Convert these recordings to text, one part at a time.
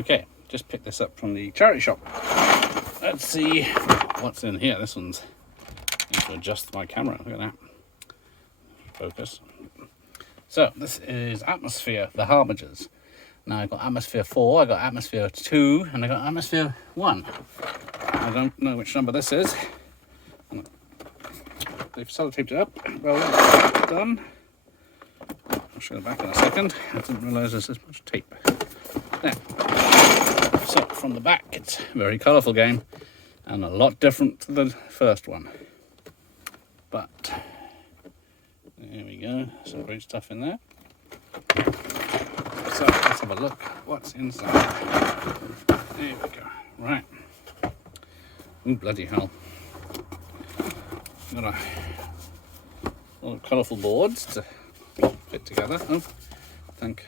Okay, just picked this up from the charity shop. Let's see what's in here. This one's going to adjust my camera. Look at that. Focus. So this is Atmosfear The Harbingers. Now I've got Atmosfear 4, I got Atmosfear 2, and I got Atmosfear 1. I don't know which number this is. They've sellotaped it up. Well done. I'll show the back in a second. I didn't realise there's this much tape. There. So from the back, it's a very colourful game and a lot different to the first one. But there we go. Some great stuff in there. So let's have a look what's inside. There we go. Right. Ooh, bloody hell. Got a lot of colourful boards to fit together. Oh, think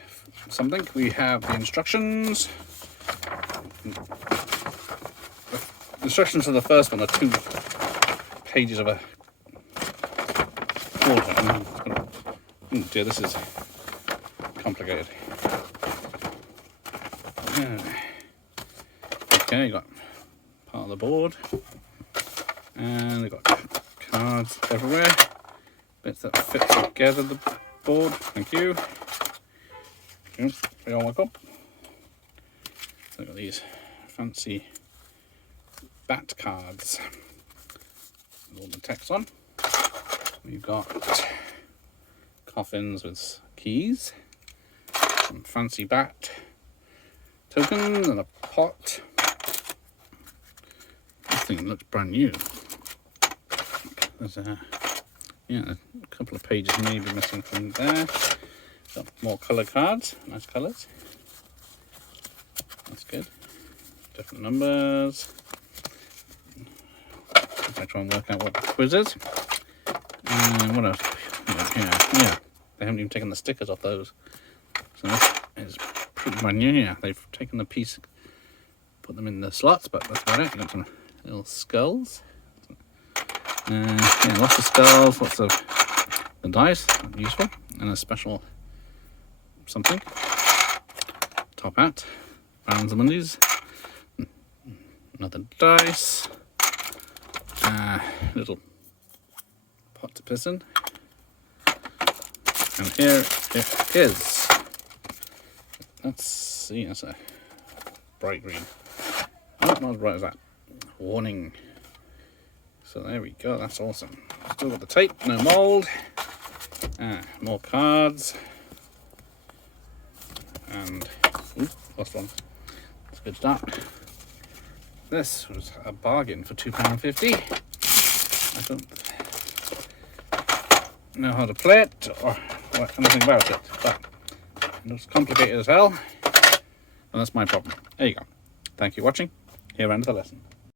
something. We have the instructions. The instructions for the first one are 2 pages of a quarter. Oh dear, this is complicated. Okay, you got part of the board, and we've got cards everywhere, bits that fit together the board. Thank you. You're welcome. So I've got these fancy bat cards with all the text on. We've got coffins with keys, some fancy bat tokens, and a pot. This thing looks brand new. There's a couple of pages maybe missing from there. Got more colour cards, nice colours. That's good. Different numbers. I try and work out what the quiz is. And what else? Yeah. They haven't even taken the stickers off those. So this is pretty brand new. Yeah, they've taken the piece, put them in the slots, but that's about it. Got some little skulls. Yeah, lots of skulls, lots of the dice, useful, and a special something. Top hat, Barons and Mondays, another dice, little pot to piss in, and here it is. Let's see, that's a bright green. Oh, not as bright as that. Warning. So there we go, that's awesome. Still got the tape, no mould. More cards. And, lost one. That's a good start. This was a bargain for £2.50. I don't know how to play it or anything about it, but it looks complicated as hell. And that's my problem. There you go. Thank you for watching. Here ends the lesson.